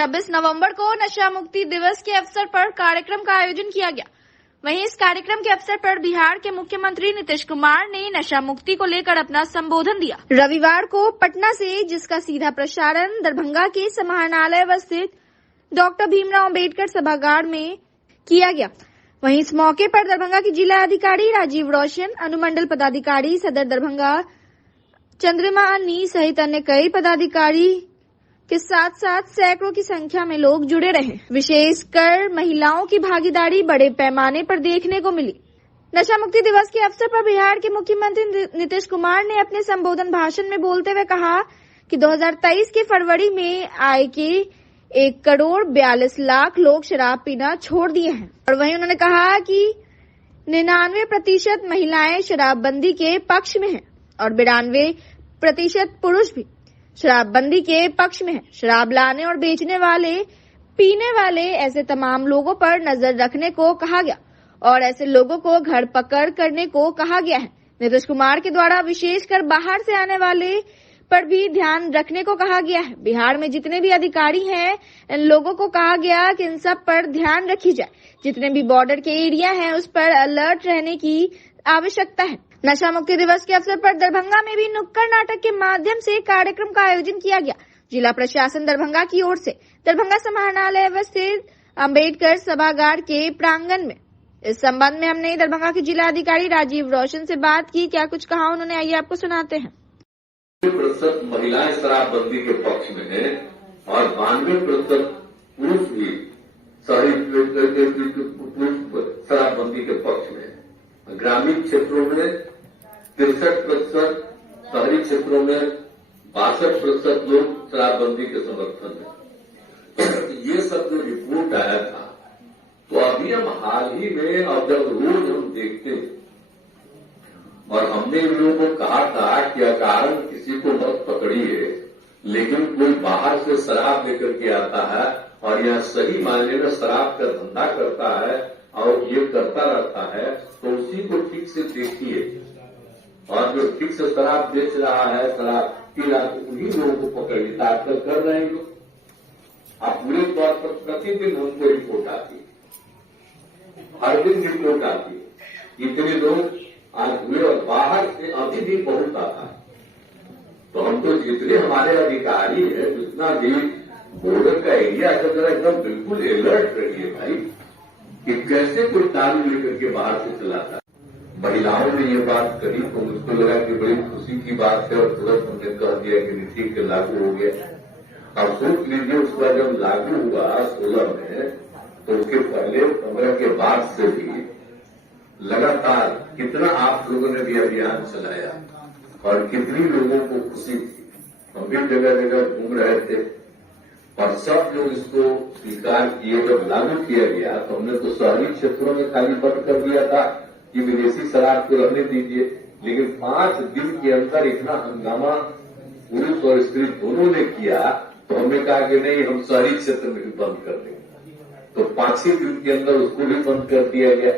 26 नवंबर को नशा मुक्ति दिवस के अवसर पर कार्यक्रम का आयोजन किया गया। वहीं इस कार्यक्रम के अवसर पर बिहार के मुख्यमंत्री नीतीश कुमार ने नशा मुक्ति को लेकर अपना संबोधन दिया। रविवार को पटना से जिसका सीधा प्रसारण दरभंगा के समाहरणालय स्थित डॉक्टर भीमराव अंबेडकर सभागार में किया गया। वहीं इस मौके पर दरभंगा के जिला अधिकारी राजीव रोशन, अनुमंडल पदाधिकारी सदर दरभंगा चंद्रमा अन्नी सहित अन्य कई पदाधिकारी के साथ साथ सैकड़ों की संख्या में लोग जुड़े रहे। विशेषकर महिलाओं की भागीदारी बड़े पैमाने पर देखने को मिली। नशा मुक्ति दिवस के अवसर पर बिहार के मुख्यमंत्री नीतीश कुमार ने अपने संबोधन भाषण में बोलते हुए कहा कि 2023 के फरवरी में आय के 1,42,00,000 लोग शराब पीना छोड़ दिए हैं। और वहीं उन्होंने कहा कि 99% महिलाएं शराबबंदी के पक्ष में हैं और 92% पुरुष भी शराबबंदी के पक्ष में है। शराब लाने और बेचने वाले, पीने वाले ऐसे तमाम लोगों पर नजर रखने को कहा गया और ऐसे लोगों को घर पकड़ करने को कहा गया है। नीतीश कुमार के द्वारा विशेषकर बाहर से आने वाले पर भी ध्यान रखने को कहा गया है। बिहार में जितने भी अधिकारी हैं, इन लोगों को कहा गया कि इन सब पर ध्यान रखी जाए। जितने भी बॉर्डर के एरिया हैं, उस पर अलर्ट रहने की आवश्यकता है। नशा मुक्ति दिवस के अवसर पर दरभंगा में भी नुक्कड़ नाटक के माध्यम से कार्यक्रम का आयोजन किया गया। जिला प्रशासन दरभंगा की ओर से दरभंगा समाहरणालय स्थित अंबेडकर सभागार के प्रांगण में इस संबंध में हमने दरभंगा के जिला अधिकारी राजीव रोशन से बात की। क्या कुछ कहा उन्होंने, आइए आपको सुनाते हैं। 92% महिलाएं शराबबंदी के पक्ष में है और 92% पुरुष भी शराबबंदी के पक्ष में है। ग्रामीण क्षेत्रों में 63%, शहरी क्षेत्रों में 62% लोग शराबबंदी के समर्थन में। ये सब जो रिपोर्ट आया था, तो अभी हम हाल ही में और जब रोज हम देखते हैं, और हमने इन लोगों को कहा था कि अकारण किसी को मत पकड़िए, लेकिन कोई बाहर से शराब लेकर के आता है और यह सही मायने में शराब का धंधा करता है और ये करता रहता है, तो उसी को ठीक से देखिए। और जो ठीक से शराब बेच रहा है, शराब पी रहा है, उन्हीं लोगों को पकड़िए। आजकल कर रहे हैं लोग। आप पूरे तौर पर प्रतिदिन हमको रिपोर्ट आती है, हर दिन रिपोर्ट आती है। इतने लोग आज हुए और बाहर से अभी भी बहुत आता है। तो हम तो जितने हमारे अधिकारी है, जितना भी बॉर्डर का एरिया है, जरा एकदम बिल्कुल अलर्ट रहिए भाई कि कैसे कोई दारू लेकर के बाहर से चलाता है। महिलाओं ने ये बात कही तो मुझको लगा कि बड़ी खुशी की बात है और तुरंत हमने कह दिया कि ठीक है, लागू हो गया। अब सोच लीजिए, उसका जब लागू हुआ 16 में, तो उसके पहले 15 के बाद से भी लगातार कितना आप लोगों ने भी अभियान चलाया और कितनी लोगों को खुशी थी। हम भी जगह जगह घूम रहे थे और सब लोग इसको स्वीकार किए। जब लागू किया गया तो हमने तो शहरी क्षेत्रों में खाली बंद कर दिया था कि विदेशी शराब को रहने दीजिए, लेकिन 5 दिन के अंदर इतना हंगामा पुरुष और स्त्री दोनों ने किया, तो हमने कहा कि नहीं, हम शहरी क्षेत्र में भी बंद कर देंगे। तो 5 ही दिन के अंदर उसको भी बंद कर दिया गया।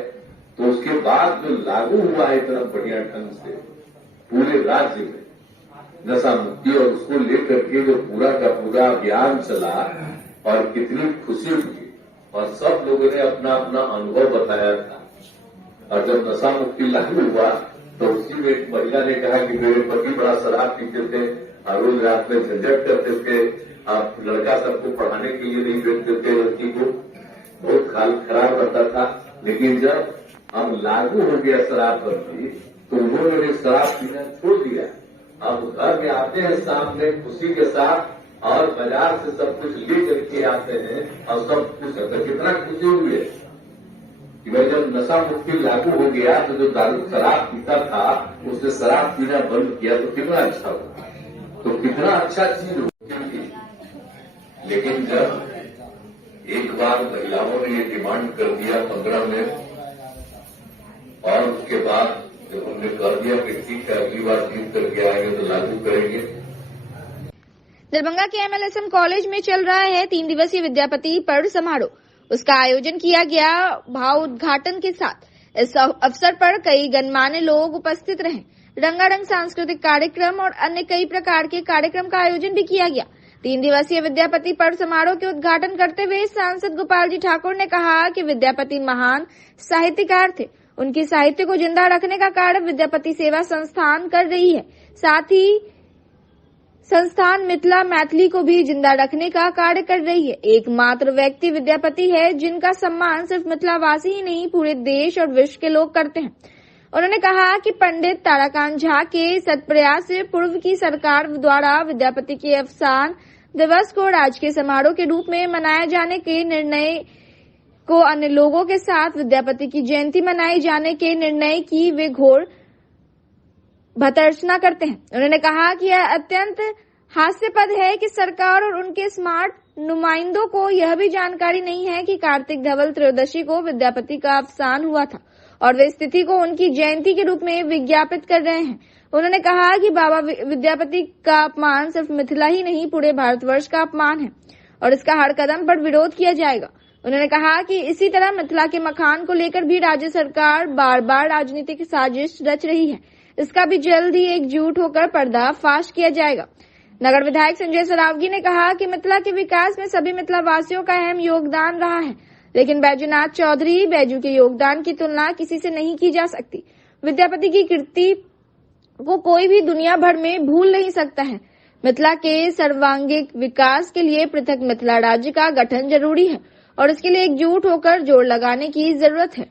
तो उसके बाद जो लागू हुआ है इतना बढ़िया ढंग से पूरे राज्य में नशा मुक्ति, और उसको लेकर के जो पूरा का पूरा अभियान चला और कितनी खुशी हुई और सब लोगों ने अपना अपना अनुभव बताया था। और जब नशा मुक्ति लागू हुआ तो उसी में एक महिला ने कहा कि मेरे पति बड़ा शराब पीते थे और रोज रात में झंझट करते थे, आप लड़का सबको पढ़ाने के लिए नहीं भेजते थे, लड़की को बहुत हाल खराब रहता था। लेकिन जब हम लागू हो गया शराबबंदी, तो उन्होंने शराब पीना छोड़ दिया। अब घर में आते हैं शाम में खुशी के साथ और बाजार से सब कुछ ले करके आते हैं और सब कुछ करते। कितना खुशी हुई है कि भाई जब नशा मुक्ति लागू हो गया तो जो दारू शराब पीता था उसने शराब पीना बंद किया, तो कितना अच्छा हुआ, तो कितना अच्छा चीज होगी। लेकिन जब एक बार महिलाओं ने ये डिमांड कर दिया 15 में, और उसके बाद जब हमने कह दिया कि ठीक है, अगली बार जीत करके आएंगे तो लागू करेंगे। दरभंगा के MLSM कॉलेज में चल रहा है 3 दिवसीय विद्यापति पर्व समारोह। उसका आयोजन किया गया भाव उद्घाटन के साथ। इस अवसर पर कई गणमान्य लोग उपस्थित रहे। रंगारंग सांस्कृतिक कार्यक्रम और अन्य कई प्रकार के कार्यक्रम का आयोजन भी किया गया। 3 दिवसीय विद्यापति पर्व समारोह के उद्घाटन करते हुए सांसद गोपाल जी ठाकुर ने कहा कि विद्यापति महान साहित्यकार थे। उनकी साहित्य को जिंदा रखने का कार्य विद्यापति सेवा संस्थान कर रही है। साथ ही संस्थान मिथिला मैथिली को भी जिंदा रखने का कार्य कर रही है। एकमात्र व्यक्ति विद्यापति है जिनका सम्मान सिर्फ मिथिलावासी ही नहीं पूरे देश और विश्व के लोग करते हैं। उन्होंने कहा कि पंडित ताराकांत झा के सत्प्रयास से पूर्व की सरकार द्वारा विद्यापति के अवसान दिवस को राजकीय समारोह के रूप में मनाए जाने के निर्णय को अन्य लोगों के साथ विद्यापति की जयंती मनाए जाने के निर्णय की वे घोर भर्त्सना करते हैं। उन्होंने कहा कि यह अत्यंत हास्यास्पद है कि सरकार और उनके स्मार्ट नुमाइंदों को यह भी जानकारी नहीं है कि कार्तिक धवल त्रयोदशी को विद्यापति का अवसान हुआ था और वे स्थिति को उनकी जयंती के रूप में विज्ञापित कर रहे हैं। उन्होंने कहा कि बाबा विद्यापति का अपमान सिर्फ मिथिला ही नहीं पूरे भारतवर्ष का अपमान है और इसका हर कदम पर विरोध किया जाएगा। उन्होंने कहा कि इसी तरह मिथिला के मकान को लेकर भी राज्य सरकार बार बार राजनीतिक साजिश रच रही है। इसका भी जल्द ही एकजुट होकर पर्दाफाश किया जाएगा। नगर विधायक संजय सरावगी ने कहा कि मिथिला के विकास में सभी मिथिला वासियों का अहम योगदान रहा है, लेकिन बैजूनाथ चौधरी बैजू के योगदान की तुलना किसी से नहीं की जा सकती। विद्यापति की कीर्ति को कोई भी दुनिया भर में भूल नहीं सकता है। मिथिला के सर्वांगीण विकास के लिए पृथक मिथिला राज्य का गठन जरूरी है और इसके लिए एकजुट होकर जोर लगाने की जरूरत है।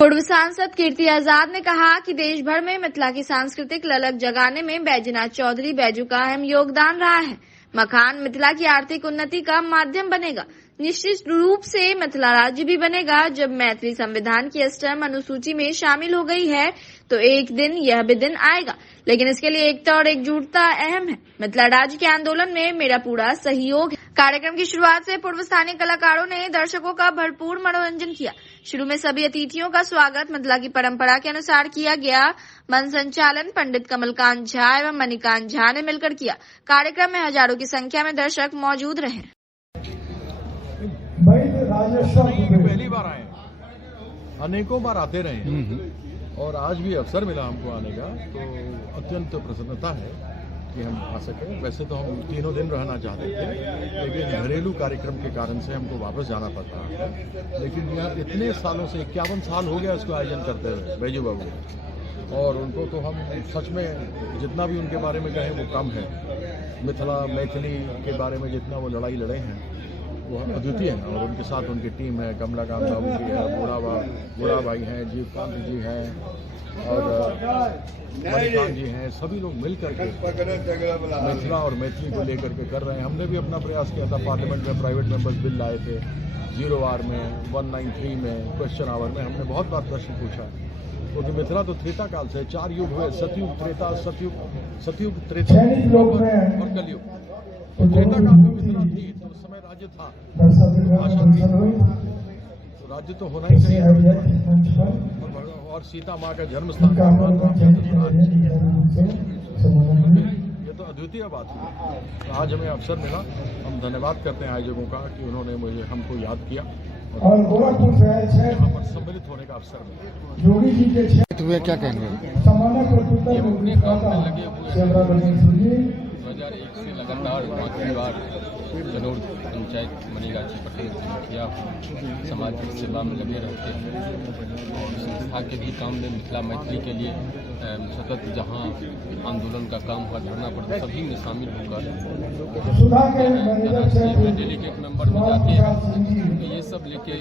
पूर्व सांसद कीर्ति आजाद ने कहा कि देश भर में मिथिला की सांस्कृतिक ललक जगाने में बैजूनाथ चौधरी बैजू का अहम योगदान रहा है। मकान मिथिला की आर्थिक उन्नति का माध्यम बनेगा। निश्चित रूप से मिथिला राज्य भी बनेगा। जब मैथिली संविधान की अष्टम अनुसूची में शामिल हो गई है तो एक दिन यह भी दिन आएगा, लेकिन इसके लिए एकता और एकजुटता अहम है। मिथिला राज्य के आंदोलन में मेरा पूरा सहयोग है। कार्यक्रम की शुरुआत से पूर्व स्थानीय कलाकारों ने दर्शकों का भरपूर मनोरंजन किया। शुरू में सभी अतिथियों का स्वागत मिथिला की परंपरा के अनुसार किया गया। मंच संचालन पंडित कमलकांत झा एवं मणिकांत झा ने मिलकर किया। कार्यक्रम में हजारों की संख्या में दर्शक मौजूद रहे। पहली बार आए, अनेकों बार आते रहे और आज भी अवसर मिला हमको आने का, तो अत्यंत प्रसन्नता है कि हम आ सके। वैसे तो हम 3 दिन रहना चाहते थे, लेकिन घरेलू कार्यक्रम के कारण से हमको वापस जाना पड़ता है। लेकिन यहाँ इतने सालों से 51 साल हो गया इसको आयोजन करते हुए बैजू बाबू, और उनको तो हम सच में जितना भी उनके बारे में कहें वो कम है। मिथिला मैथिली के बारे में जितना वो लड़ाई लड़े हैं वो अद्वितीय है, और उनके साथ उनकी टीम है, कमलाकांत बाबू जी है, बूढ़ा भाई हैं, जीवकांत जी हैं और मणिकांत जी हैं। सभी लोग मिलकर के मिथिला और मैथिली को लेकर के कर रहे हैं। हमने भी अपना प्रयास किया था, पार्लियामेंट में प्राइवेट मेंबर्स बिल लाए थे, 0 आवर में, 193 में, क्वेश्चन आवर में हमने बहुत बार प्रश्न पूछा, क्योंकि मिथिला तो त्रेता काल से 4 युग हुए, सतयुग, त्रेता, त्रेता और कलयुग। तो त्रेता काल में मिथिला थी, तो उस समय राज्य था, भाषा थी, तो राज्य तो होना ही चाहिए। और सीता माँ का जन्म स्थान ये तो अद्वितीय बात है। तो आज हमें अवसर मिला, हम धन्यवाद करते हैं आयोजकों का कि उन्होंने हमको याद किया और यहाँ पर सम्मिलित होने का अवसर मिला। तुम्हें क्या कहेंगे? ये अपने काम में लगे हुए हैं। 2001 से लगातार 5वीं बार जलोर पंचायत मणिगाछी पटेल से मुखिया समाज की सेवा में लगे रहते हैं और संस्था के भी काम में मिथिला मैथिली के लिए सतत जहां आंदोलन का काम हुआ, धरना पड़ता, सभी में शामिल होकर डेलीगेट मेंबर में जाते हैं। तो ये सब लेके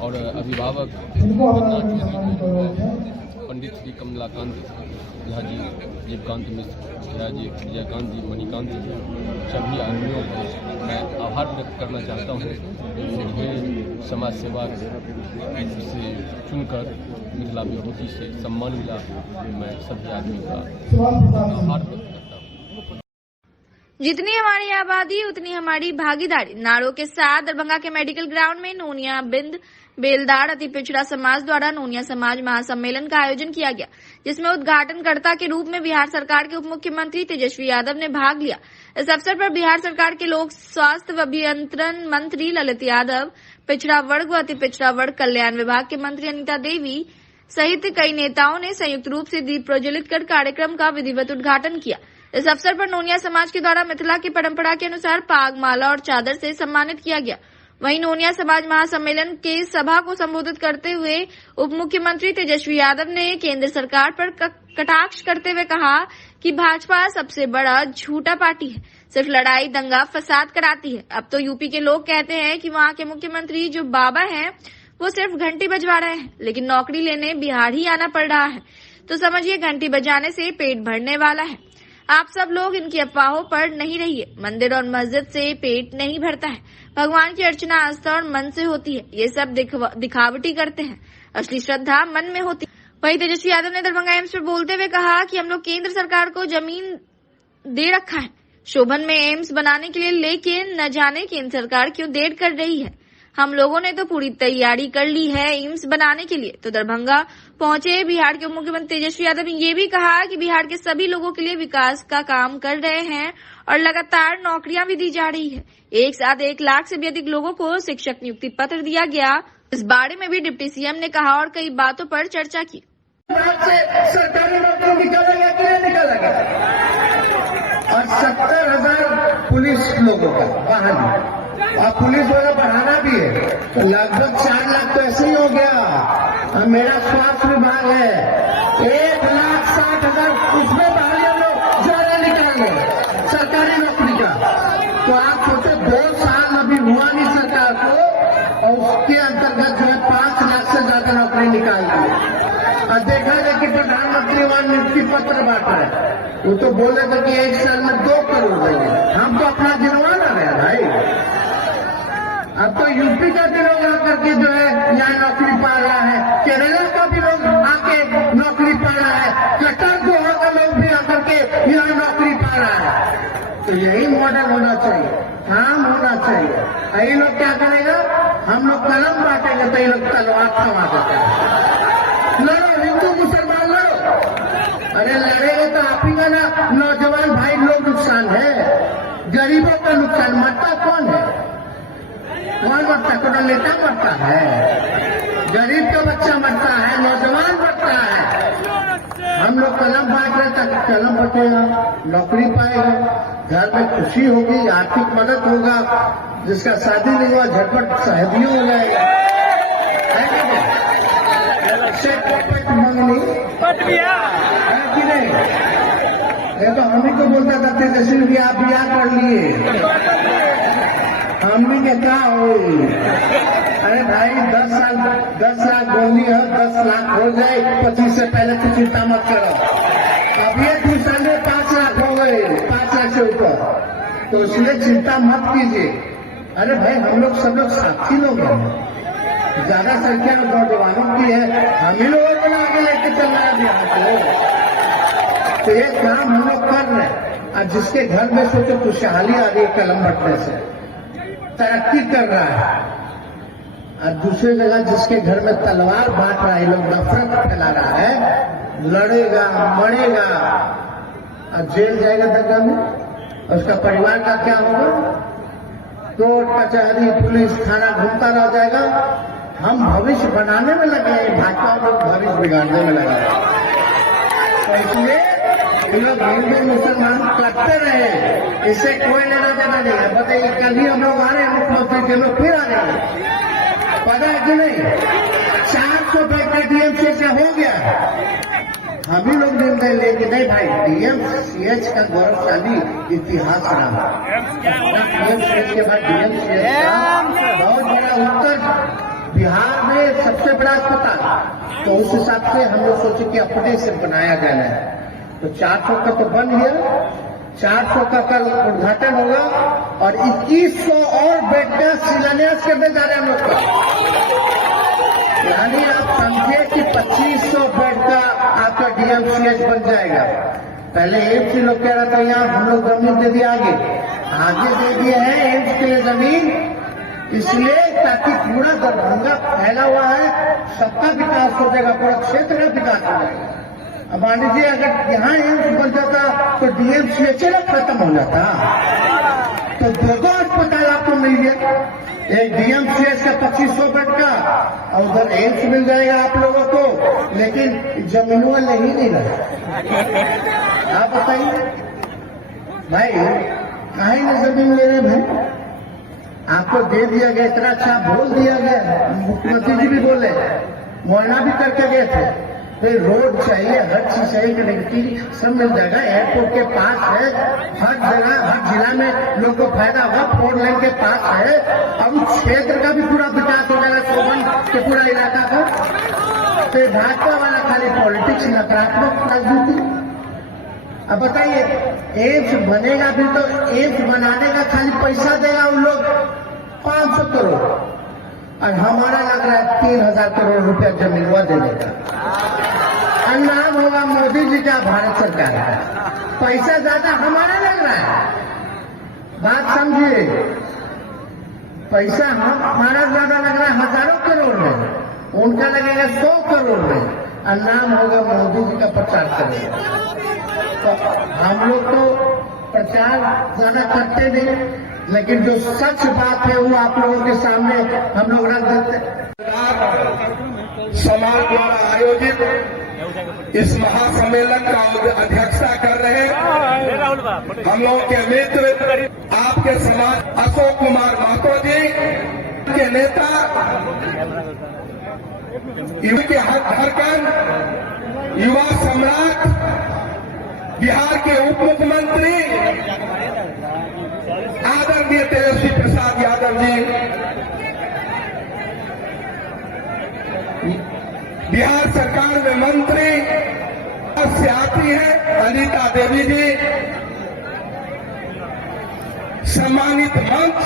और अभिभावक पंडित श्री कमलाकांत झा जी, जीवकांत मिश्र जी, विजयकांत जी, मणिकांत जी, सभी आदमियों को मैं आभार व्यक्त करना चाहता हूँ। मुझे समाज सेवा से चुनकर मिथिला विभूति से सम्मान मिला। मैं सभी आदमियों का आभार व्यक्त करता हूँ। जितनी हमारी आबादी उतनी हमारी भागीदारी नारों के साथ दरभंगा के मेडिकल ग्राउंड में नोनिया बिंद बेलदार अति पिछड़ा समाज द्वारा नोनिया समाज महासम्मेलन का आयोजन किया गया, जिसमें उद्घाटनकर्ता के रूप में बिहार सरकार के उप मुख्यमंत्री तेजस्वी यादव ने भाग लिया। इस अवसर पर बिहार सरकार के लोक स्वास्थ्य व अभियंत्रण मंत्री ललित यादव, पिछड़ा वर्ग व अति पिछड़ा वर्ग कल्याण विभाग के मंत्री अनिता देवी सहित कई नेताओं ने संयुक्त रूप से दीप प्रज्वलित कर कार्यक्रम का विधिवत उद्घाटन किया। इस अवसर पर नोनिया समाज के द्वारा मिथिला की परंपरा के अनुसार पाग, माला और चादर से सम्मानित किया गया। वहीं नोनिया समाज महासम्मेलन के सभा को संबोधित करते हुए उप मुख्यमंत्री तेजस्वी यादव ने केंद्र सरकार पर कटाक्ष करते हुए कहा कि भाजपा सबसे बड़ा झूठा पार्टी है, सिर्फ लड़ाई, दंगा, फसाद कराती है। अब तो यूपी के लोग कहते हैं कि वहां के मुख्यमंत्री जो बाबा हैं वो सिर्फ घंटी बजवा रहे हैं, लेकिन नौकरी लेने बिहार ही आना पड़ रहा है। तो समझिए घंटी बजाने से पेट भरने वाला है। आप सब लोग इनकी अफवाहों पर नहीं रहिए। मंदिर और मस्जिद से पेट नहीं भरता है। भगवान की अर्चना आस्था और मन से होती है। ये सब दिखावटी करते हैं, असली श्रद्धा मन में होती है। वहीं तेजस्वी यादव ने दरभंगा एम्स पर बोलते हुए कहा कि हम लोग केंद्र सरकार को जमीन दे रखा है शोभन में एम्स बनाने के लिए, लेकिन न जाने केंद्र सरकार क्यों देर कर रही है। हम लोगों ने तो पूरी तैयारी कर ली है एम्स बनाने के लिए। तो दरभंगा पहुंचे बिहार के उप मुख्यमंत्री तेजस्वी यादव ने ये भी कहा कि बिहार के सभी लोगों के लिए विकास का काम कर रहे हैं और लगातार नौकरियां भी दी जा रही है। एक साथ 1 लाख से भी अधिक लोगों को शिक्षक नियुक्ति पत्र दिया गया। इस बारे में भी डिप्टी सीएम ने कहा और कई बातों पर चर्चा की। सरकारी नौकरी निकालेगा कि नहीं निकालेगा? और 70,000 पुलिस लोगों का बहाली, और पुलिस वाला बढ़ाना भी है तो लगभग 4 लाख तो ऐसे ही हो गया। मेरा स्वास्थ्य विभाग है 1,60,000, उसमें बहाली हम लोग ज्यादा निकालेंगे सरकारी नौकरी का। तो आप सोचो 2 साल अभी हुआ नहीं सरकार को, और उसके अंतर्गत जो है 5 लाख से ज्यादा नौकरी निकाल दी। और देखा जाए कि प्रधानमंत्री वहां नियुक्ति पत्र बांट रहे, वो तो बोले थे कि 1 साल में 2 करोड़ देंगे। हम तो अपना गिनवाना रहे भाई। अब तो यूपी का भी लोग आकर के जो है यहाँ नौकरी पा रहा है, केरला का भी लोग आके नौकरी पा रहा है, कटर गोवा का लोग भी आकर के यहाँ नौकरी पा रहा है। तो यही मॉडल होना चाहिए, काम होना चाहिए। ये लोग क्या करेगा, हम लोग कलम बांटेंगे तो ये लोग तलवार थमा देते हैं। लड़ो, हिंदू मुसलमान लड़ो। अरे लड़ेंगे तो आप ही का ना नौजवान भाई लोग नुकसान है, गरीबों का नुकसान। मरता कौन है? कौन मरता? कोई नेता मरता है? गरीब का बच्चा मरता है, नौजवान मरता है। हम लोग कलम बांट रहे ताकि कलम बटेगा, नौकरी पाएगा, घर में खुशी होगी, आर्थिक मदद होगा, जिसका शादी नहीं हुआ झटपट शादी हो जाएगा। मंगनी है कि नहीं? ये तो हम ही को बोलता था तेजस्वी भी आप ब्याह कर लिए, हम भी क्या हो। अरे भाई 10 लाख बोली है, 10 लाख हो जाए 25 से पहले तो चिंता मत करो। अब ये दूसरे में 5 लाख हो गए, 5 लाख से ऊपर, तो इसलिए चिंता मत कीजिए। अरे भाई हम लोग सब लोग साथी लोग हैं, ज्यादा संख्या में नौजवानों की है, हम ही लोगों को आगे लेके चलना है बिहार को। तो ये काम हम लोग कर रहे हैं। और जिसके घर में सोचो खुशहाली आ रही है कलम बटने से, तरक्की कर रहा है, और दूसरी जगह जिसके घर में तलवार बांट रहा है, लोग नफरत फैला रहा है, लड़ेगा, मरेगा और जेल जाएगा दंगा में, उसका परिवार का क्या होगा? कोर्ट कचहरी पुलिस थाना घूमता रह जाएगा। हम भविष्य बनाने में लगे हैं, भाजपा लोग भविष्य बिगाड़ने में लगे हैं। तो इसलिए लोग हिंदू मुसलमान करते रहे, इससे कोई लेना देना नहीं है। बताइए कल ही हम लोग आ रहे हैं, मुख्यमंत्री के लोग फिर आ रहे हैं, पता है कि नहीं? 400 बेड का डीएमसी से हो गया। हम ही लोग निर्णय लेंगे नहीं भाई, डीएमसीएच का गौरवशाली इतिहास रहा। डीएमसीएच के बाद डीएमसीएच का बहुत बड़ा उत्तर बिहार में सबसे बड़ा अस्पताल, तो उस हिसाब से हम लोग सोचे कि अपने से बनाया जाना है। तो 400 का तो बन गया, 400 का कल उद्घाटन होगा और 2100 और बेड का शिलान्यास करने जा रहे हैं हम लोग का। यानी आप समझे कि 2500 बेड का आपका डीएमसीएच बन जाएगा। पहले एम्स लोग कह रहा था यहाँ हम लोग जमीन दे दिया, आगे दे दिए हैं एम्स के लिए जमीन, इसलिए ताकि पूरा दरभंगा फैला हुआ है, सबका विकास हो जाएगा, पूरा क्षेत्र का विकास हो जाएगा। अब मान लीजिए अगर यहाँ एम्स बन जाता तो डीएमसीएच खत्म हो जाता, तो 2 अस्पताल आपको मिल गया, एक डीएमसीएच का 2500 बेड का और उधर एम्स मिल जाएगा आप लोगों को, लेकिन जमीनों नहीं रहा। आप बताइए भाई काहे न जमीन ले रहे भाई? आपको दे दिया गया, इतना अच्छा बोल दिया गया, मुख्यमंत्री जी भी बोले, मुआयना भी करके गए थे। फिर रोड चाहिए, हर चीज चाहिए, कनेक्टिविटी सब मिल जाएगा। एयरपोर्ट के पास है, हर जगह हर जिला में लोग को फायदा होगा। 4 लेन के पास है। अब उस क्षेत्र का भी पूरा विकास हो जाएगा, सोबन के पूरा इलाका का। तो भाजपा वाला खाली पॉलिटिक्स, नकारात्मक राजनीति। अब बताइए, एम्स बनेगा भी तो एम्स बनाने का खाली पैसा देगा उन लोग 500 करोड़, और हमारा लग रहा है 3000 करोड़ रुपया जमीनवा देने का। और नाम होगा मोदी जी का, भारत सरकार का। पैसा ज्यादा हमारा लग रहा है, बात समझिए। पैसा हमारा ज्यादा लग रहा है हजारों करोड़ में, उनका लगेगा 100 करोड़ में, और नाम होगा मोदी जी का प्रचार करेगा। तो हम लोग तो प्रचार ज्यादा करते नहीं, लेकिन जो सच बात है वो आप लोगों के सामने हम लोग रख देते हैं। समाज द्वारा आयोजित इस महासम्मेलन का अध्यक्षता कर रहे हैं हम लोगों के मित्र, आपके समाज अशोक कुमार महतो जी के नेता, युवा के हक धड़कन, युवा सम्राट, बिहार के उप मुख्यमंत्री आदरणीय तेजस्वी प्रसाद यादव जी, बिहार सरकार में मंत्री से आती है अनीता देवी जी, सम्मानित मंच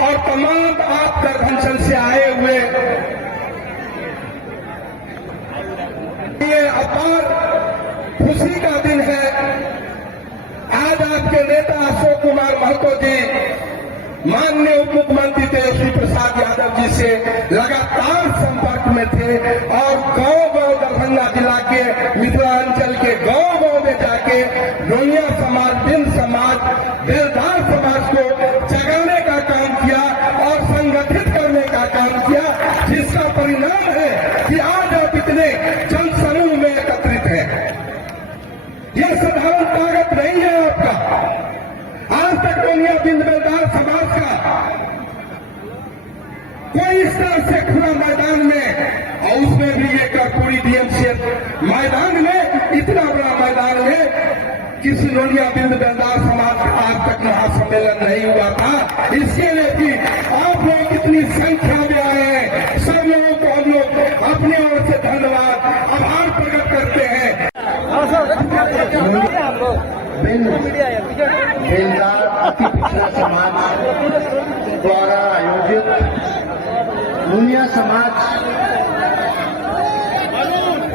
और तमाम आप गठबंधन से आए हुए ये अपार खुशी का दिन है। आज आपके नेता अशोक कुमार महतो जी माननीय उप मुख्यमंत्री तेजस्वी प्रसाद यादव जी से लगातार संपर्क में थे, और गांव-गांव दरभंगा जिला के मिथिलांचल के गांव-गांव में जाके डोनिया समाज, बिंद समाज, बेलदार समाज को जगाने का काम किया और संगठित करने का काम किया, जिसका परिणाम है कि आज आप इतने जनसमूह में एकत्रित हैं। यह साधारण ताकत नहीं है आपका। आज तक डोनिया बिंद बेलदार समाज का कोई इस तरह से खुला मैदान में, और उसमें भी ये कर्पूरी डीएमसीएच मैदान में, इतना बड़ा मैदान में किसी डोनिया बिंद बेलदार समाज का आज तक महासम्मेलन नहीं हुआ था। इसके लिए भी आप लोग कितनी संख्या में आए हैं, सब लोगों को हम लोग अपनी ओर से धन्यवाद, आभार प्रकट करते हैं। बेलदार अति पिछड़ा समाज द्वारा आयोजित दुनिया समाज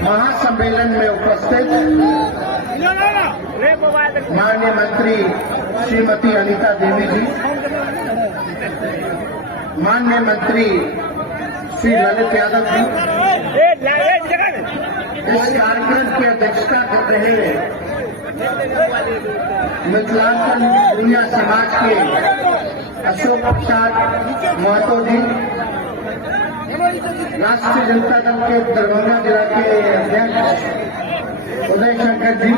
महासम्मेलन में उपस्थित माननीय मंत्री श्रीमती अनीता देवी जी, माननीय मंत्री श्री ललित यादव जी, इस कार्यक्रम की अध्यक्षता कर रहे मिथिलांचल दुनिया समाज के अशोक प्रसाद महतो जी, राष्ट्रीय जनता दल के दरभंगा जिला के अध्यक्ष उदय शंकर जी,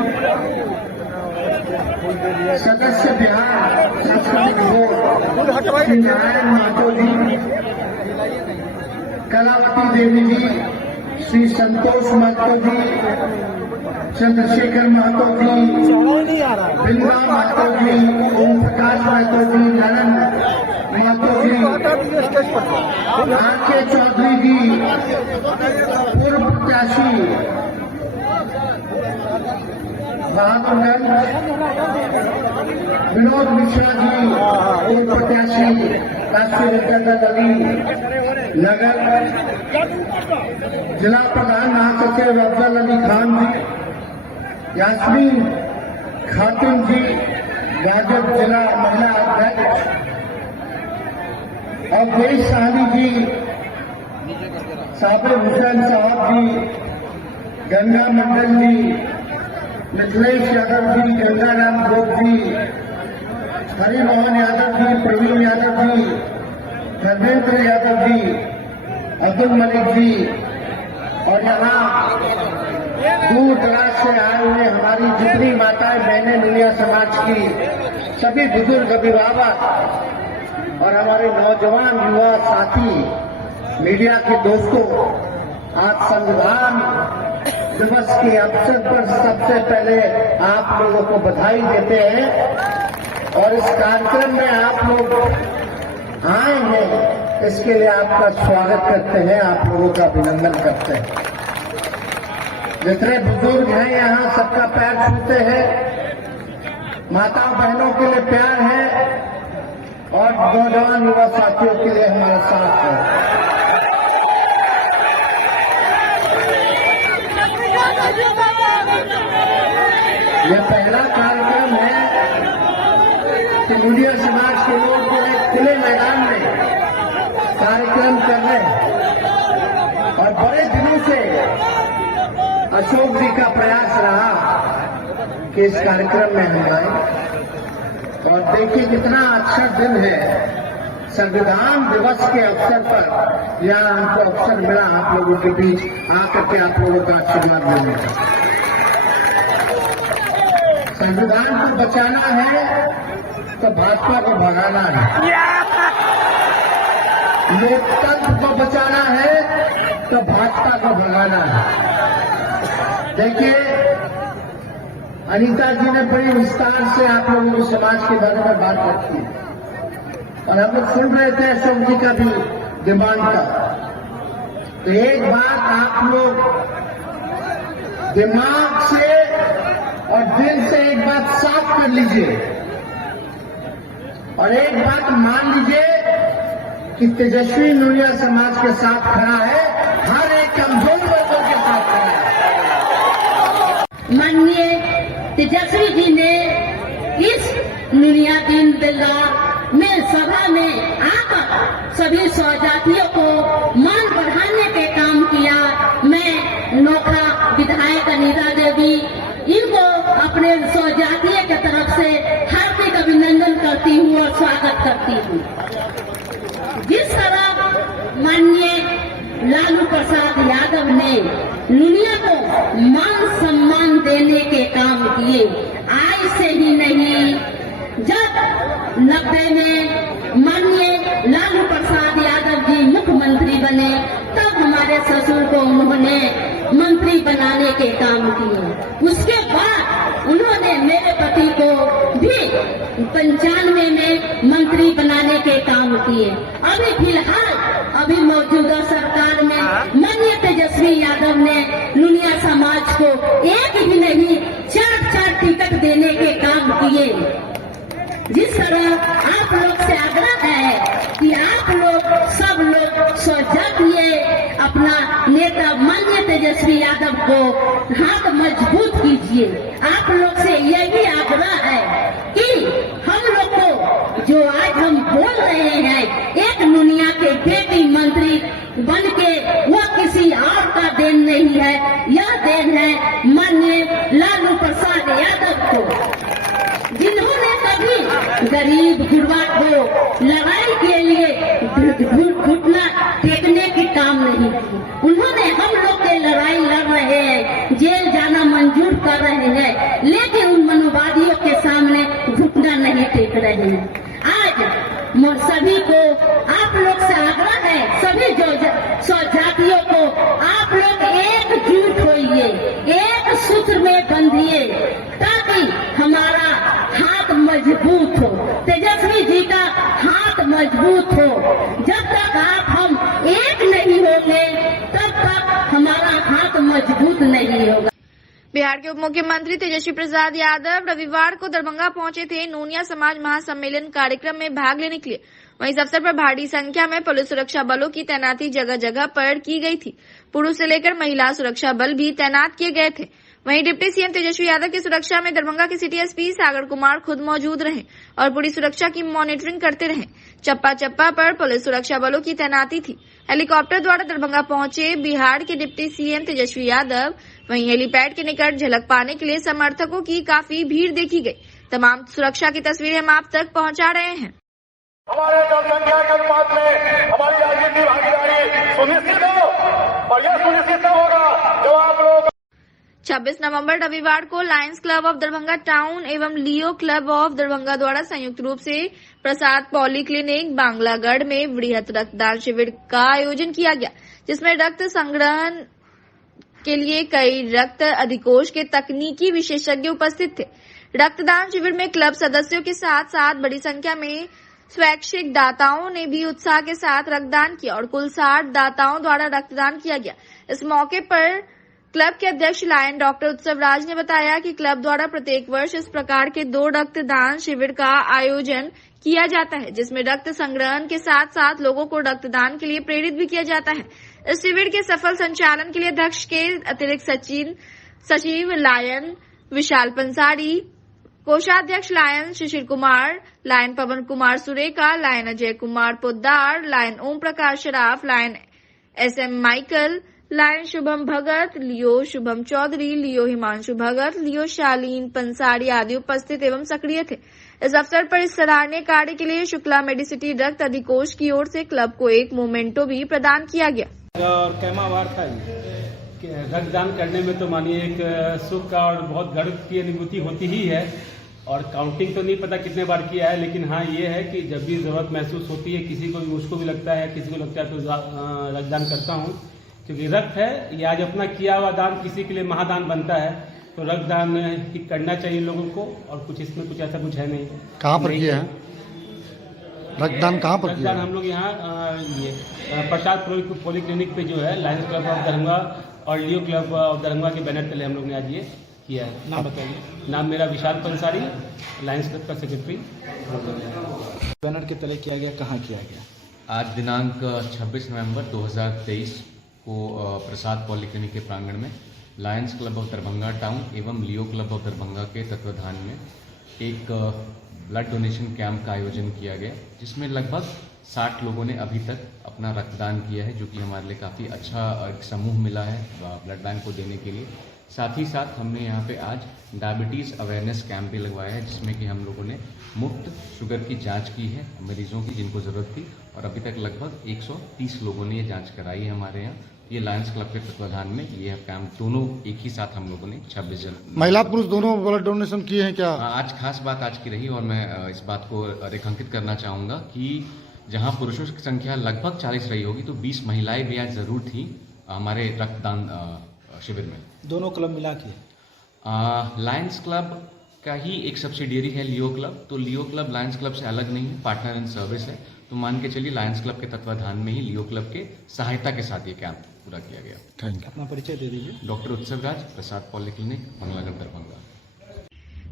सदस्य बिहार सांस्कृतिक बोर्ड श्री नारायण महतो जी, कलावती देवी जी, श्री संतोष महतो जी, चंद्रशेखर महतो जी, बिंदा महतो जी, ओम प्रकाश महतो जी, ननन महतो जी, आर के चौधरी जी, पूर्व प्रत्याशी बहादुरगंज, विनोद मिश्रा जी, पूर्व प्रत्याशी राष्ट्रीय जनता दल नगर, जिला प्रधान महासचिव अफजल अली खान जी, यास्मीन खातून जी, भाजपा जिला महिला अध्यक्ष, और देश साहनी जी, साबिर हुसैन साहब जी, गंगा मंडल जी, मिथिलेश यादव जी, गंगाराम गोप जी, हरिमोहन यादव जी, प्रवीण यादव जी, धर्मेंद्र यादव जी, अब्दुल मलिक जी, और यहाँ दूर दराज से आए हुए हमारी जितनी माताएं बहनें दुनिया समाज की, सभी बुजुर्ग अभिभावक और हमारे नौजवान युवा साथी, मीडिया के दोस्तों, आज संविधान दिवस के अवसर पर सबसे पहले आप लोगों को बधाई देते हैं और इस कार्यक्रम में आप लोग आए हैं, इसके लिए आपका स्वागत करते हैं, आप लोगों का अभिनंदन करते हैं। जितने बुजुर्ग हैं यहाँ सबका पैर छूते हैं, माताओं बहनों के लिए प्यार है और नौजवान युवा साथियों के लिए हमारा साथ है। यह पहला कार्यक्रम है कि मीडिया समाज के लोग जो है खुले मैदान में कार्यक्रम कर रहे हैं और बड़े दिनों से अशोक जी का प्रयास रहा कि इस कार्यक्रम में हम आए और देखिए कितना अच्छा दिन है। संविधान दिवस के अवसर पर यह हमको अवसर मिला आप लोगों के बीच आकर के आप लोगों का आशीर्वाद लेने का। संविधान को बचाना है तो भाजपा को भगाना है, लोकतंत्र को बचाना है तो भाजपा को भगाना है। देखिए अनीता जी ने बड़ी विस्तार से आप लोगों को समाज के बारे में बात रखी और हम लोग सुन रहे थे अशोक जी का भी डिमांड का। तो एक बात आप लोग दिमाग से और दिल से एक बात साफ कर लीजिए और एक बात मान लीजिए कि तेजस्वी नूनिया समाज के साथ खड़ा है, हर एक कमजोर वर्गों के साथ खड़ा है। माननीय तेजस्वी जी ने इस नूनिया दीन दयाल में सभा में आकर सभी स्वजातियों को मान बढ़ाने के काम किया। मैं नोखा विधायक अनीता देवी इनको अपने स्वजातीय की तरफ से हार्दिक अभिनंदन करती हूँ और स्वागत करती हूँ। जिस तरह माननीय लालू प्रसाद यादव ने दुनिया को मान सम्मान देने के काम किए, आज से ही नहीं, जब 90 में माननीय लालू प्रसाद यादव जी मुख्यमंत्री बने तब हमारे ससुर को उन्होंने मंत्री बनाने के काम किए। उसके बाद उन्होंने मेरे पति को भी 95 में मंत्री बनाने के काम किए। अभी फिलहाल अभी मौजूदा सरकार में माननीय तेजस्वी यादव ने दुनिया समाज को एक ही नहीं 4 टिकट देने के काम किए। जिस तरह आप लोग से आग्रह है कि आप लोग सब लोग स्वजातीय अपना नेता माननीय तेजस्वी यादव को हाथ मजबूत कीजिए। आप लोग से यही आग्रह है कि हम लोग को जो आज हम बोल रहे हैं, एक दुनिया के बेटी मंत्री बन के वह किसी और का देन नहीं है, यह देन है माननीय लालू प्रसाद यादव को, जिन्होंने कभी गरीब गुरबा को लड़ाई के लिए घुटना टेकने की काम नहीं की। उन्होंने हम लोग के लड़ाई लड़ रहे हैं, जेल जाना मंजूर कर रहे हैं, लेकिन उन मनोवादियों के सामने घुटना नहीं टेक रहे हैं। आज सभी को आप लोग से आग्रह है, सभी जो स्वजातियों को आप लोग एकजुट होइए, एक सूत्र में बंधिए ताकि हमारा हाथ मजबूत हो, तेजस्वी जी का हाथ मजबूत हो। जब तक हम एक नहीं होंगे तब तक हमारा हाथ मजबूत नहीं होगा। बिहार के उप मुख्यमंत्री तेजस्वी प्रसाद यादव रविवार को दरभंगा पहुंचे थे नूनिया समाज महासम्मेलन कार्यक्रम में भाग लेने के लिए। वहीं इस अवसर पर भारी संख्या में पुलिस सुरक्षा बलों की तैनाती जगह जगह पर की गई थी। पुरुष से लेकर महिला सुरक्षा बल भी तैनात किए गए थे। वहीं डिप्टी सीएम तेजस्वी यादव की सुरक्षा में दरभंगा के सिटी एसपी सागर कुमार खुद मौजूद रहे और पूरी सुरक्षा की मॉनिटरिंग करते रहे। चप्पा चप्पा पर पुलिस सुरक्षा बलों की तैनाती थी। हेलीकॉप्टर द्वारा दरभंगा पहुंचे बिहार के डिप्टी सीएम तेजस्वी यादव। वहीं हेलीपैड के निकट झलक पाने के लिए समर्थकों की काफी भीड़ देखी गई। तमाम सुरक्षा की तस्वीरें हम आप तक पहुंचा रहे हैं। हमारे जनसंख्या के अनुपात में हमारी राजनीतिक भागीदारी सुनिश्चित हो और यह सुनिश्चित होगा जो आप लोग 26 नवंबर रविवार को Lions club of Darbhanga town एवं लियो क्लब ऑफ दरभंगा द्वारा संयुक्त रूप से प्रसाद पॉलीक्लिनिक बांग्लागढ़ में वृहत रक्तदान शिविर का आयोजन किया गया, जिसमें रक्त संग्रहण के लिए कई रक्त अधिकोष के तकनीकी विशेषज्ञ उपस्थित थे। रक्तदान शिविर में क्लब सदस्यों के साथ साथ बड़ी संख्या में स्वैच्छिक दाताओं ने भी उत्साह के साथ रक्तदान किया और कुल 60 दाताओं द्वारा रक्तदान किया गया। इस मौके पर क्लब के अध्यक्ष लायन डॉक्टर उत्सव राज ने बताया कि क्लब द्वारा प्रत्येक वर्ष इस प्रकार के 2 रक्तदान शिविर का आयोजन किया जाता है, जिसमें रक्त संग्रहण के साथ साथ लोगों को रक्तदान के लिए प्रेरित भी किया जाता है। इस शिविर के सफल संचालन के लिए अध्यक्ष के अतिरिक्त सचिव लायन विशाल पंसारी, कोषाध्यक्ष lion Shishir Kumar, lion Pawan Kumar Sureka, lion Ajay Kumar Poddar, lion Om Prakash Saraf, lion SM Michael, lion Shubham Bhagat, Leo Shubham Chaudhary, Leo Himanshu Bhagat, Leo Shalin Pansari आदि उपस्थित एवं सक्रिय थे। इस अवसर पर इस सराहनीय कार्य के लिए शुक्ला मेडिसिटी रक्त अधिकोष की ओर से क्लब को एक मोमेंटो भी प्रदान किया गया। और कैमा वार था कि रक्तदान करने में तो मानिए एक सुख का और बहुत गर्व की अनुभूति होती ही है, और काउंटिंग तो नहीं पता कितने बार किया है, लेकिन हाँ ये है कि जब भी जरूरत महसूस होती है, किसी को मुझको भी लगता है, किसी को लगता है तो रक्तदान करता हूँ, क्योंकि रक्त है ये आज अपना किया हुआ दान किसी के लिए महादान बनता है। तो रक्तदान ही करना चाहिए लोगों को, और कुछ इसमें कुछ ऐसा कुछ है नहीं। कहाँ पर किया है रक्तदान? कहाँ पर रक्तदान हम लोग यहाँ ये प्रसाद पॉलीक्लिनिक पे जो है लायंस क्लब ऑफ दरभंगा और लियो क्लब ऑफ दरभंगा के बैनर तले हम लोग ने आज ये किया है। नाम बताइए। नाम मेरा विशाल पंसारी, लायंस क्लब का सेक्रेटरी। बैनर के तले किया गया, कहाँ किया गया? आज दिनांक 26 नवंबर 2023 को प्रसाद पॉलीक्लिनिक के प्रांगण में Lions club of Darbhanga town एवं लियो क्लब ऑफ दरभंगा के तत्वाधान में एक ब्लड डोनेशन कैंप का आयोजन किया गया, जिसमें लगभग 60 लोगों ने अभी तक अपना रक्तदान किया है, जो कि हमारे लिए काफ़ी अच्छा एक समूह मिला है ब्लड बैंक को देने के लिए। साथ ही साथ हमने यहाँ पे आज डायबिटीज़ अवेयरनेस कैंप भी लगवाया है, जिसमें कि हम लोगों ने मुफ्त शुगर की जांच की है मरीजों की जिनको ज़रूरत थी, और अभी तक लगभग 130 लोगों ने ये जांच कराई है हमारे यहाँ। ये लायंस क्लब के तत्वाधान में ये कैंप दोनों एक ही साथ हम लोगों ने 26 जन महिला पुरुष दोनों ब्लड डोनेशन किए हैं क्या? आज खास बात आज की रही, और मैं इस बात को रेखांकित करना चाहूँगा कि जहाँ पुरुषों की संख्या लगभग 40 रही होगी, तो 20 महिलाएं भी आज जरूर थी हमारे रक्तदान शिविर में। दोनों क्लब मिला के लायंस क्लब का ही एक सब्सिडियरी है लियो क्लब, तो लियो क्लब लायंस क्लब से अलग नहीं है, पार्टनर इन सर्विस है। तो मान के चलिए लायंस क्लब के तत्वाधान में ही लियो क्लब के सहायता के साथ ये कैंप पूरा किया गया। Thank you. अपना परिचय दे दीजिए। डॉक्टर उत्सव राज, प्रसाद पॉलीक्लिनिक, बांग्लागढ़ दरभंगा।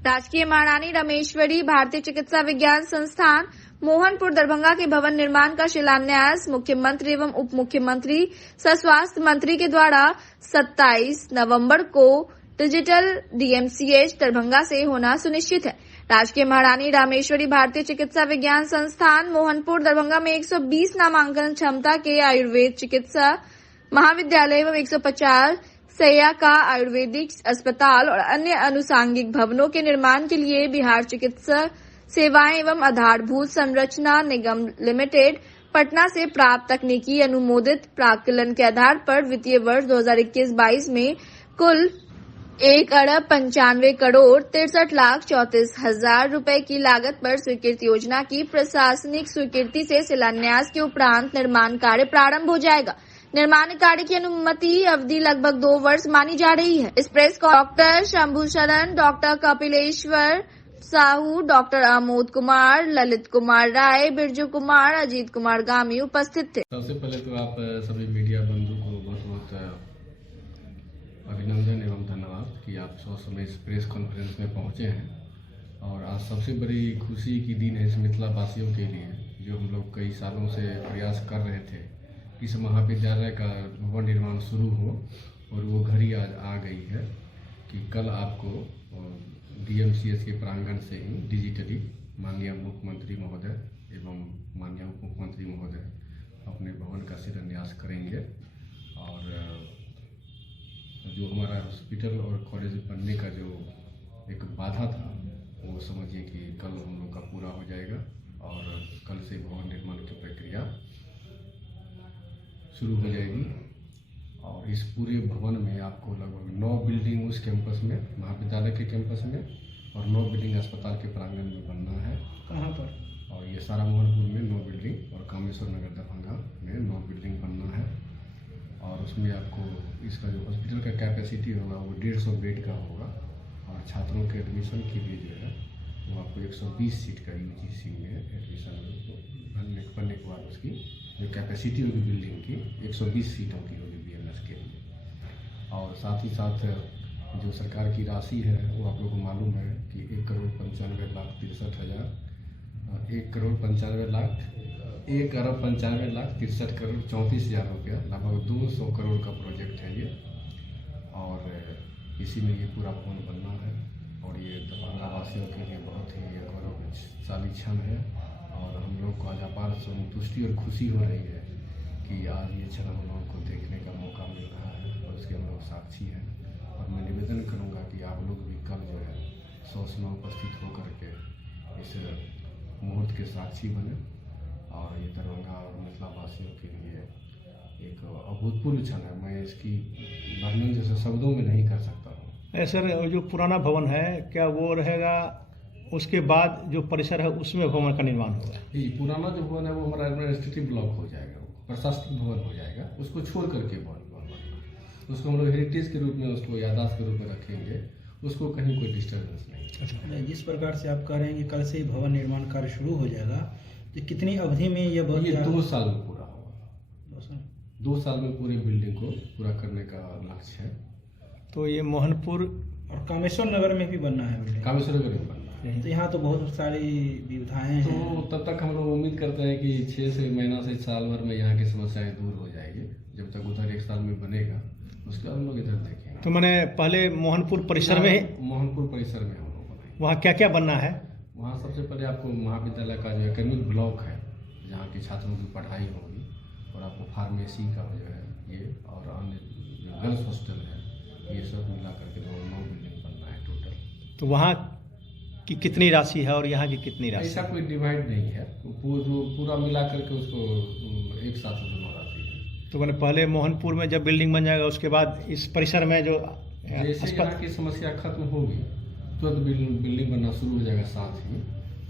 राजकीय महारानी रमेश्वरी भारतीय चिकित्सा विज्ञान संस्थान मोहनपुर दरभंगा के भवन निर्माण का शिलान्यास मुख्यमंत्री एवं उप मुख्यमंत्री सह स्वास्थ्य मंत्री के द्वारा 27 नवंबर को डिजिटल DMCH दरभंगा से होना सुनिश्चित है। राजकीय महारानी रामेश्वरी भारतीय चिकित्सा विज्ञान संस्थान मोहनपुर दरभंगा में 120 नामांकन क्षमता के आयुर्वेद चिकित्सा महाविद्यालय एवं 150 सैया का आयुर्वेदिक अस्पताल और अन्य अनुसांगिक भवनों के निर्माण के लिए बिहार चिकित्सा सेवाएं एवं आधारभूत संरचना निगम लिमिटेड पटना से प्राप्त तकनीकी अनुमोदित प्राक्कलन के आधार पर वित्तीय वर्ष 2021-22 में कुल 1,95,63,34,000 रुपए की लागत पर स्वीकृत योजना की प्रशासनिक स्वीकृति से शिलान्यास के उपरांत निर्माण कार्य प्रारंभ हो जाएगा। निर्माण कार्य की अनुमति अवधि लगभग 2 वर्ष मानी जा रही है। इस प्रेस को डॉक्टर शंभू शरण, डॉक्टर कपिलेश्वर साहू, डॉक्टर आमोद कुमार, ललित कुमार राय, बिरजू कुमार, अजीत कुमार गामी उपस्थित थे। सबसे पहले तो आप सभी मीडिया बंधु को बहुत बहुत अभिनंदन एवं धन्यवाद कि आप समय इस प्रेस कॉन्फ्रेंस में पहुंचे हैं। और आज सबसे बड़ी खुशी की दिन है इस मिथिला वासियों के लिए, जो हम लोग कई सालों से प्रयास कर रहे थे इस महाविद्यालय का भवन निर्माण शुरू हो, और वो घड़ी आज आ गई है कि कल आपको DMCH के प्रांगण से ही डिजिटली माननीय मुख्यमंत्री महोदय एवं माननीय उप मुख्यमंत्री महोदय अपने भवन का शिलान्यास करेंगे। और जो हमारा हॉस्पिटल और कॉलेज बनने का जो एक बाधा था, वो समझिए कि कल हम लोग का पूरा हो जाएगा, और कल से भवन निर्माण की प्रक्रिया शुरू हो जाएगी। और और इस पूरे भवन में आपको लगभग 9 बिल्डिंग उस कैंपस में, महाविद्यालय के कैंपस में, और 9 बिल्डिंग अस्पताल के प्रांगण में बनना है। कहाँ पर? और ये सारा मोहनपुर में 9 बिल्डिंग और कामेश्वर नगर दरभंगा में 9 बिल्डिंग बनना है। और उसमें आपको इसका जो हॉस्पिटल का कैपेसिटी होगा वो 150 बेड का होगा। और छात्रों के एडमिशन के लिए जो है वो आपको 120 सीट का यूजीसी में एडमिशन बनने के बाद उसकी जो कैपेसिटी होगी बिल्डिंग की 120 सीटों की होगी BMS के लिए। और साथ ही साथ जो सरकार की राशि है वो आप लोगों को मालूम है कि 1,95,63,34,000 रुपया, लगभग 200 करोड़ का प्रोजेक्ट है ये। और इसी में ये पूरा भवन बनना है। और ये दरभंगा वासियों के लिए बहुत ही गौरवशाली क्षण है। और हम लोग को आज अपार संतुष्टि और खुशी हो रही है कि आज ये क्षण हम लोगों को देखने का मौका मिल रहा है और उसके हम लोग साक्षी हैं। और मैं निवेदन करूंगा कि आप लोग भी कल जो है 100 में उपस्थित होकर के इस मुहूर्त के साक्षी बने। और ये दरभंगा और मिथिला वासियों के लिए एक अभूतपूर्व क्षण है। मैं इसकी वर्णन जैसे शब्दों में नहीं कर सकता हूँ। सर, जो पुराना भवन है क्या वो रहेगा, उसके बाद जो परिसर है उसमें भवन का निर्माण होगा? ये पुराना जो भवन है वो हमारा एडमिनिस्ट्रेटिव ब्लॉक हो जाएगा, प्रशासनिक भवन हो जाएगा। उसको छोड़ करके भवन बनना, उसको हम लोग हेरिटेज के रूप में, उसको याददाश्त के रूप में रखेंगे। उसको कहीं कोई डिस्टर्बेंस नहीं। जिस प्रकार से आप कह रहे हैं कि कल से ही भवन निर्माण कार्य शुरू हो जाएगा, तो कितनी अवधि में ये 2 साल में पूरा होगा। 2 साल में पूरी बिल्डिंग को पूरा करने का लक्ष्य है। तो ये मोहनपुर और कामेश्वर नगर में भी बनना है? कामेश्वर नगर में बनना है। तो यहाँ तो बहुत सारी विविधाएं हैं। तो तब तक हम लोग उम्मीद करते हैं कि 6 महीना से साल भर में यहाँ की समस्याएं दूर हो जाएगी। जब तक उधर 1 साल में बनेगा उसके बाद हम लोग इधर देखेंगे। तो मैंने पहले मोहनपुर परिसर में, मोहनपुर परिसर में हम लोग बनाएंगे। वहाँ क्या क्या बनना है? वहाँ सबसे पहले आपको महाविद्यालय का जो एकेडमिक ब्लॉक है जहाँ के छात्रों की पढ़ाई होगी, और आपको फार्मेसी का जो है ये, और अन्य जो गर्ल्स हॉस्टल है, ये सब मिला करके 9 बिल्डिंग बनना है टोटल। तो वहाँ की कितनी राशि है और यहाँ की कितनी राशि? ऐसा कोई डिवाइड नहीं है, पूरा मिला करके उसको एक साथ दोनों राशि है। तो मैंने पहले मोहनपुर में जब बिल्डिंग बन जाएगा उसके बाद इस परिसर में जो जैसे यहाँ की समस्या खत्म होगी तुरंत बिल्डिंग बनना शुरू हो जाएगा। साथ ही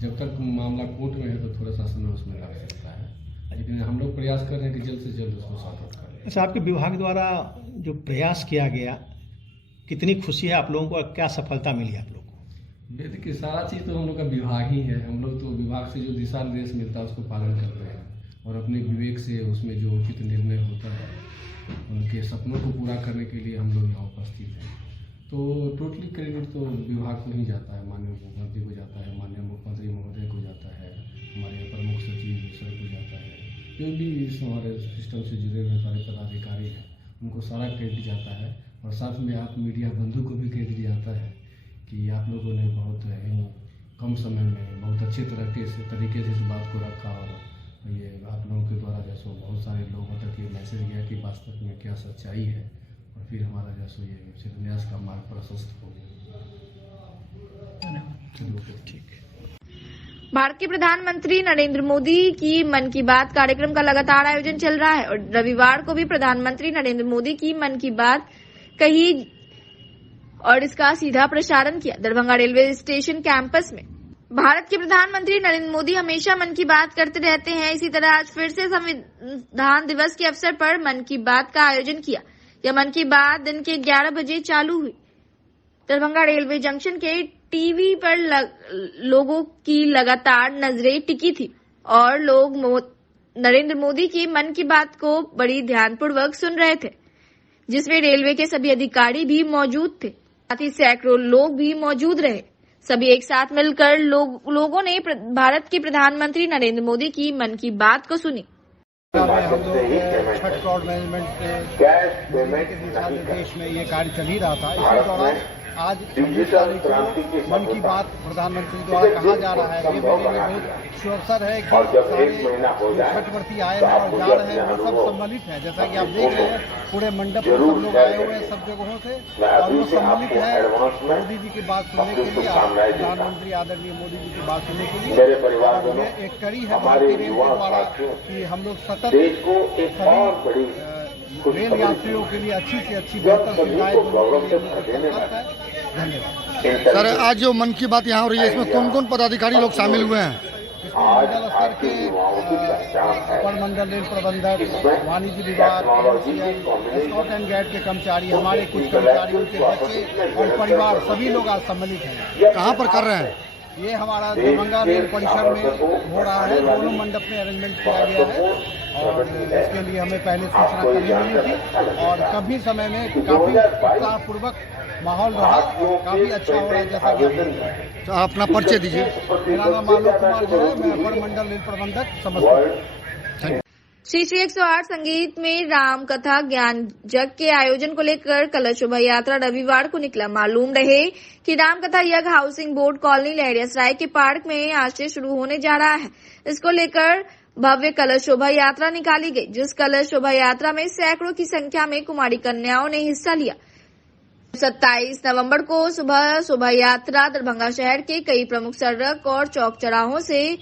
जब तक मामला कोर्ट में है तो थोड़ा सा समय उसमें लग सकता है, लेकिन हम लोग प्रयास कर रहे हैं कि जल्द से जल्द उसको सॉर्ट आउट करें। अच्छा, आपके विभाग द्वारा जो प्रयास किया गया, कितनी खुशी है आप लोगों को, क्या सफलता मिली आप लोगों को? देखिए, सारा चीज़ तो हम लोग का विभाग ही है। हम लोग तो विभाग से जो दिशा निर्देश मिलता है उसको पालन करते हैं, और अपने विवेक से उसमें जो उचित निर्णय होता है उनके सपनों को पूरा करने के लिए हम लोग यहाँ उपस्थित हैं। तो टोटली क्रेडिट तो विभाग को ही जाता है, माननीय मुख्यमंत्री को जाता है, माननीय मुख्यमंत्री महोदय को जाता है, हमारे प्रमुख सचिव सर को जाता है, जो भी इस हमारे सिस्टम से जुड़े हुए सारे पदाधिकारी हैं उनको सारा क्रेडिट जाता है। और साथ में आप मीडिया बंधु को भी क्रेडिट जाता है कि आप लोगों ने बहुत कम समय में बहुत अच्छे तरीके से इस बात को रखा, और ये आप लोगों के द्वारा जैसो बहुत सारे लोगों तक ये मैसेज गया कि वास्तव में क्या सच्चाई है, और फिर हमारा जैसो ये शिलान्यास का मार्ग प्रशस्त हो गया। ठीक। भारत के प्रधानमंत्री नरेंद्र मोदी की मन की बात कार्यक्रम का लगातार आयोजन चल रहा है, और रविवार को भी प्रधानमंत्री नरेंद्र मोदी की मन की बात कही और इसका सीधा प्रसारण किया दरभंगा रेलवे स्टेशन कैंपस में। भारत के प्रधानमंत्री नरेंद्र मोदी हमेशा मन की बात करते रहते हैं। इसी तरह आज फिर से संविधान दिवस के अवसर पर मन की बात का आयोजन किया। यह मन की बात दिन के 11 बजे चालू हुई। दरभंगा रेलवे जंक्शन के टीवी पर लोगों की लगातार नजरें टिकी थी और लोग नरेंद्र मोदी की मन की बात को बड़ी ध्यानपूर्वक सुन रहे थे, जिसमें रेलवे के सभी अधिकारी भी मौजूद थे। साथ ही सैकड़ों लोग भी मौजूद रहे। सभी एक साथ मिलकर लोगों ने भारत के प्रधानमंत्री नरेंद्र मोदी की मन की बात को सुनी। हम लोग छठ क्राउड मैनेजमेंट के देश में ये कार्य चल ही रहा था। इसी दौरान आज 26 तारीख को मन की बात प्रधानमंत्री द्वारा कहा जा रहा है, ये मेरे लिए बहुत शुभ अवसर है कि सारे छठवर्ती आए हैं और जा रहे हैं, वो सब सम्मिलित है। जैसा कि आप देख रहे हैं पूरे मंडप में सब लोग आए हुए हैं सब जगहों से, और वो सम्मिलित है मोदी जी की बात सुनने के लिए, प्रधानमंत्री आदरणीय मोदी जी की बात सुनने के लिए। ये एक कड़ी है भारतीय रेल के द्वारा कि हम लोग सतत सभी रेल यात्रियों के लिए अच्छी से अच्छी बेहतर सुविधाएं धन्यवाद। सर, आज जो मन की बात यहाँ हो रही है, इसमें कौन कौन पदाधिकारी लोग शामिल हुए हैं? इसमें मंडल स्तर के अपर मंडल रेल प्रबंधक, वाणिज्य विभाग, स्काउट एंड गाइड के कर्मचारी, हमारे कुछ कर्मचारी, उनके बच्चे और परिवार, सभी लोग आज सम्मिलित हैं। कहाँ पर कर रहे हैं? ये हमारा दरभंगा रेल परिसर में हो रहा है, दोनों मंडप में अरेंजमेंट किया गया है और इसके लिए हमें पहले सूचना कभी मिली थी और कभी समय में काफी उत्साहपूर्वक माहौल रहा, काफी अच्छा हो रहा है। जैसा कि तो आप अपना परिचय दीजिए। मेरा नाम आलोक कुमार जो है, मैं अपर मंडल रेल प्रबंधक समस्तीपुर। श्री 108 संगीत में राम कथा ज्ञान यज्ञ के आयोजन को लेकर कलश शोभा यात्रा रविवार को निकला। मालूम रहे कि राम कथा यज्ञ हाउसिंग बोर्ड कॉलोनी लहरियासराय के पार्क में आज से शुरू होने जा रहा है। इसको लेकर भव्य कलश शोभा यात्रा निकाली गई, जिस कलश शोभा यात्रा में सैकड़ों की संख्या में कुमारी कन्याओं ने हिस्सा लिया। 27 नवंबर को सुबह शोभा यात्रा दरभंगा शहर के कई प्रमुख सड़क और चौक चौराहों से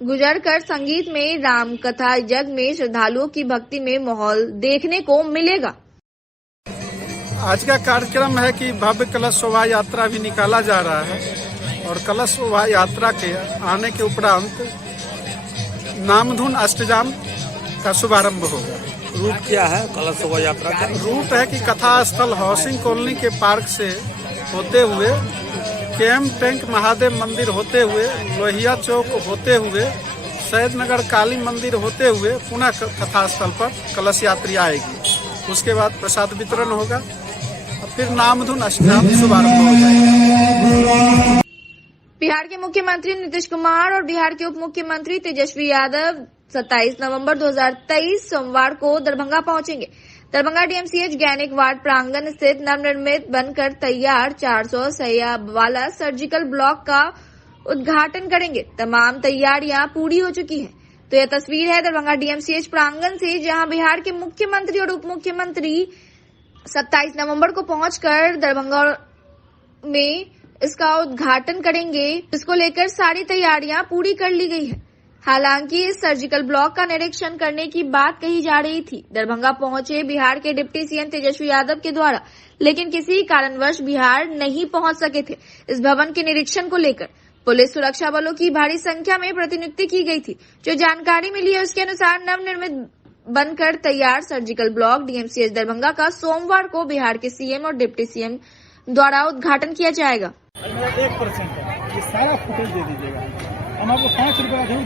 गुजरकर संगीत में राम कथा यज्ञ में श्रद्धालुओं की भक्ति में माहौल देखने को मिलेगा। आज का कार्यक्रम है कि भव्य कलश शोभा यात्रा भी निकाला जा रहा है और कलश शोभा यात्रा के आने के उपरांत नामधुन अष्टजाम का शुभारंभ होगा। रूट क्या है कलश शोभा यात्रा का? रूट है कि कथा स्थल हाउसिंग कॉलोनी के पार्क से होते हुए केएम टैंक महादेव मंदिर होते हुए लोहिया चौक होते हुए सैदनगर काली मंदिर होते हुए पुनः कथा स्थल पर कलश यात्री आएगी। उसके बाद प्रसाद वितरण होगा और फिर नामधुन अष्टजाम शुभारंभ हो जाएगा। बिहार के मुख्यमंत्री नीतीश कुमार और बिहार के उप मुख्यमंत्री तेजस्वी यादव 27 नवंबर 2023 सोमवार को दरभंगा पहुंचेंगे। दरभंगा डीएमसीएच गैनिक वार्ड प्रांगण स्थित नवनिर्मित बनकर तैयार 400 शैय्या वाला सर्जिकल ब्लॉक का उद्घाटन करेंगे। तमाम तैयारियां पूरी हो चुकी हैं। तो यह तस्वीर है दरभंगा डीएमसीएच प्रांगण से, जहां बिहार के मुख्यमंत्री और उप मुख्यमंत्री 27 नवंबर को पहुंचकर दरभंगा में इसका उद्घाटन करेंगे, जिसको लेकर सारी तैयारियां पूरी कर ली गई है। हालांकि इस सर्जिकल ब्लॉक का निरीक्षण करने की बात कही जा रही थी दरभंगा पहुंचे बिहार के डिप्टी सीएम तेजस्वी यादव के द्वारा, लेकिन किसी कारणवश बिहार नहीं पहुंच सके थे। इस भवन के निरीक्षण को लेकर पुलिस सुरक्षा बलों की भारी संख्या में प्रतिनियुक्ति की गई थी। जो जानकारी मिली है उसके अनुसार नवनिर्मित बनकर तैयार सर्जिकल ब्लॉक डीएमसीएच दरभंगा का सोमवार को बिहार के सीएम और डिप्टी सीएम द्वारा उद्घाटन किया जाएगा। 1% ये सारा फुटेज दे दीजिएगा, हम आपको 5 रुपया दूर